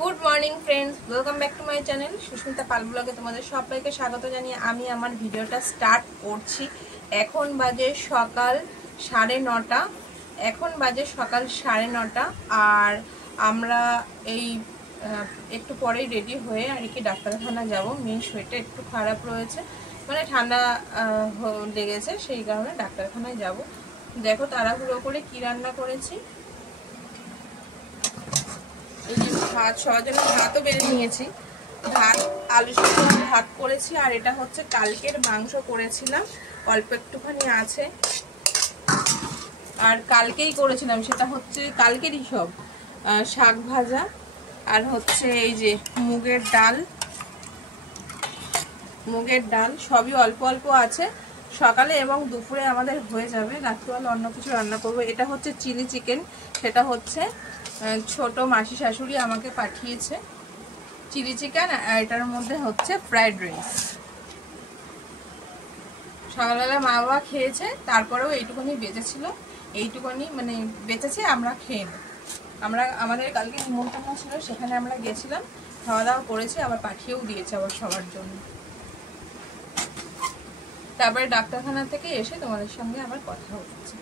Good morning friends, welcome back to my channel Sushmita Pal ব্লগে তোমাদের সবাইকে স্বাগত জানিয়ে আমি আমার ভিডিওটা স্টার্ট করছি। এখন বাজে সকাল 9:30। আর আমরা এই একটু পরেই রেডি হয়ে আর কি ডাক্তারখানা যাব। মেয়ের শরীরটা একটু খারাপ রয়েছে, মানে ঠান্ডা লেগেছে, সেই কারণে ডাক্তারখানায় যাব। দেখো তাড়াহুড়ো করে কি রান্না করেছি। এই যে ভাত, সবার জন্য ভাতও বেড়ে নিয়েছি। ভাত, আলু সিদ্ধ ভাত করেছি। আর এটা হচ্ছে কালকের মাংস করেছিলাম, অল্প একটুখানি আছে। আর কালকেই করেছিলাম, সেটা হচ্ছে কালকেরই সব শাক ভাজা। আর হচ্ছে এই যে মুগের ডাল সবই অল্প অল্প আছে। সকালে এবং দুপুরে আমাদের হয়ে যাবে, রাত্রিবেলা অন্য কিছু রান্না করবো। এটা হচ্ছে চিলি চিকেন, সেটা হচ্ছে ছোট মাসি শাশুড়ি আমাকে পাঠিয়েছে চিলি চিকেন। আর এটার মধ্যে হচ্ছে ফ্রাইড রাইস। সকালবেলা মা বাবা খেয়েছে, তারপরেও এইটুকুনি বেঁচেছিল, মানে বেঁচেছে, আমরা খেয়ে নেব। আমাদের কালকে নিমন্ত্রণ ছিল, সেখানে আমরা গেছিলাম, খাওয়া দাওয়া করেছি, আবার পাঠিয়েও দিয়েছে আবার সবার জন্য। তারপরে ডাক্তারখানা থেকে এসে তোমাদের সঙ্গে আবার কথা হচ্ছে।